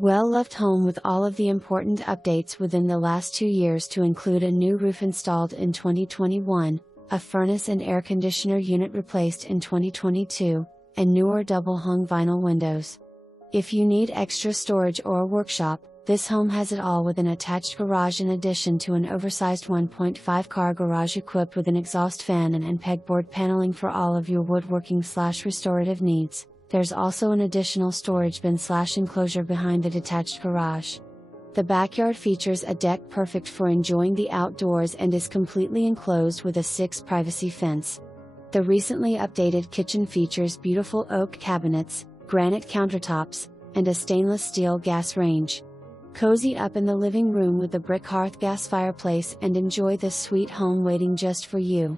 Well-loved home with all of the important updates within the last 2 years to include a new roof installed in 2021, a furnace and air conditioner unit replaced in 2022, and newer double-hung vinyl windows. If you need extra storage or a workshop, this home has it all with an attached garage in addition to an oversized 1.5-car garage equipped with an exhaust fan and pegboard paneling for all of your woodworking/restorative needs. There's also an additional storage bin/enclosure behind the detached garage. The backyard features a deck perfect for enjoying the outdoors and is completely enclosed with a 6-privacy fence. The recently updated kitchen features beautiful oak cabinets, granite countertops, and a stainless steel gas range. Cozy up in the living room with the brick hearth gas fireplace and enjoy this sweet home waiting just for you.